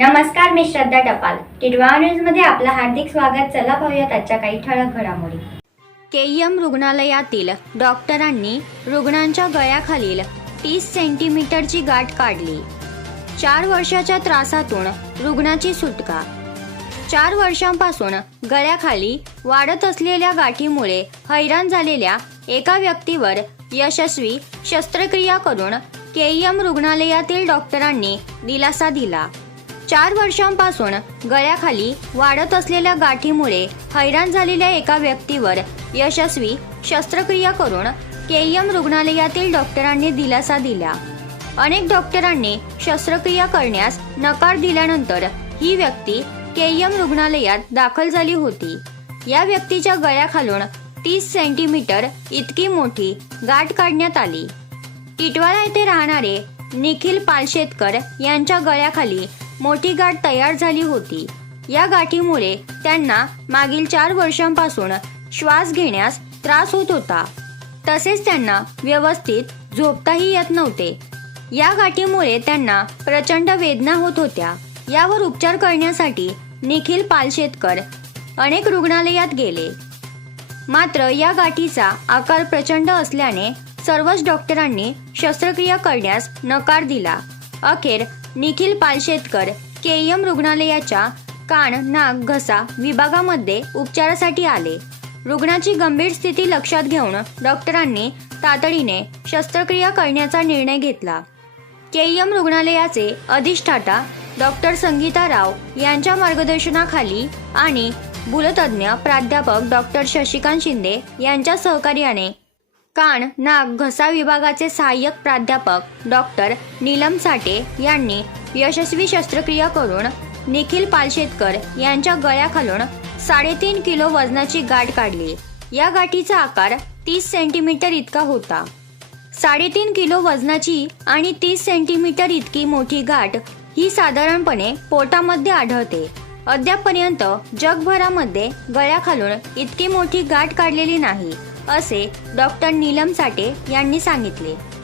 नमस्कार मी श्रद्धा टपाल. टिडवा न्यूजमध्ये आपलं हार्दिक स्वागत. चला पाहूयात आजच्या काही ठळक घडामोडी. केईएम रुग्णालयातील डॉक्टरांनी रुग्णांच्या गळ्याखालील तीस सेंटीमीटरची गाठ काढली. चार वर्षाच्या त्रासातून रुग्णाची सुटका. चार वर्षांपासून गळ्याखाली वाढत असलेल्या गाठीमुळे हैराण झालेल्या एका व्यक्तीवर यशस्वी शस्त्रक्रिया करून केईएम रुग्णालयातील डॉक्टरांनी दिलासा दिला. चार वर्षांपासून गळ्याखाली वाढत असलेल्या गाठीमुळे हैराण झालेल्या एका व्यक्तीवर यशस्वी शस्त्रक्रिया करून केईएम रुग्णालयातील डॉक्टरांनी दिलासा दिला. अनेक डॉक्टरांनी शस्त्रक्रिया करण्यास नकार दिल्यानंतर ही व्यक्ती केईएम रुग्णालयात दाखल झाली होती. या व्यक्तीच्या गळ्याखालून तीस सेंटीमीटर इतकी मोठी गाठ काढण्यात आली. टिटवाळा येथे राहणारे निखिल पालशेतकर यांच्या गळ्याखाली मोठी गाठ तयार झाली होती. या गाठीमुळे त्यांना मागील चार वर्षांपासून श्वास घेण्यास त्रास होत होता. तसेच त्यांना व्यवस्थित झोपताही येत नव्हते. या गाठीमुळे त्यांना प्रचंड वेदना होत होत्या. यावर उपचार करण्यासाठी निखिल पालशेतकर अनेक रुग्णालयात गेले. मात्र या गाठीचा आकार प्रचंड असल्याने सर्वच डॉक्टरांनी शस्त्रक्रिया करण्यास नकार दिला. अखेर निखिल पालशेतकर एम रुग्णालयाच्या कान नाक घसा विभागामध्ये उपचारासाठी आले. रुग्णाची गंभीर स्थिती लक्षात घेऊन डॉक्टरांनी तातडीने शस्त्रक्रिया करण्याचा निर्णय घेतला. के एम रुग्णालयाचे अधिष्ठाता डॉक्टर संगीता राव यांच्या मार्गदर्शनाखाली आणि भूलतज्ञ प्राध्यापक डॉक्टर शशिकांत शिंदे यांच्या सहकार्याने कान नाक घसा विभागाचे सहाय्यक प्राध्यापक डॉक्टर नीलम साठे यांनी यशस्वी शस्त्रक्रिया करून निखिल पालशेतकर यांच्या गळ्याखालून साडेतीन किलो वजनाची गाठ काढली. या गाठीचा आकार तीस सेंटीमीटर इतका होता. साडेतीन किलो वजनाची आणि तीस सेंटीमीटर इतकी मोठी गाठ ही साधारणपणे पोटामध्ये आढळते. अद्यापपर्यंत जगभरामध्ये गळ्याखालून इतकी मोठी गाठ काढलेली नाही असे डॉक्टर नीलम साठे यांनी सांगितले.